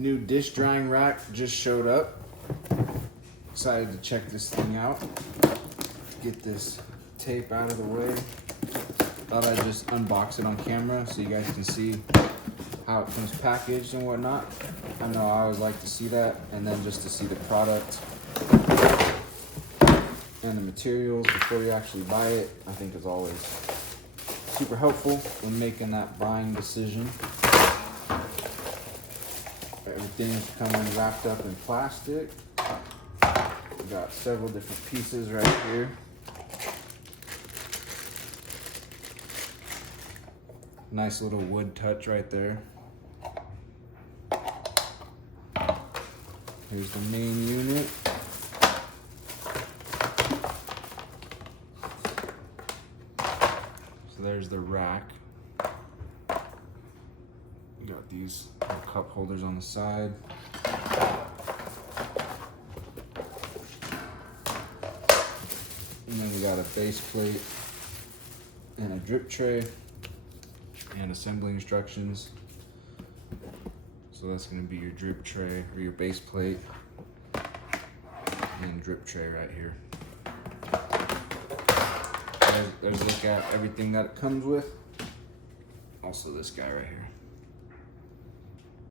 New dish drying rack just showed up. Excited to check this thing out. Get this tape out of the way. Thought I'd just unbox it on camera so you guys can see how it comes packaged and whatnot. I know I always like to see that, and then just to see the product and the materials before you actually buy it, I think is always super helpful when making that buying decision. Everything's coming wrapped up in plastic. We got several different pieces right here. Nice little wood touch right there. Here's the main unit. So there's the rack. You got these little cup holders on the side. And then we got a base plate and a drip tray and assembly instructions. So that's going to be your drip tray or your base plate and drip tray right here. There's a look at everything that it comes with. Also this guy right here.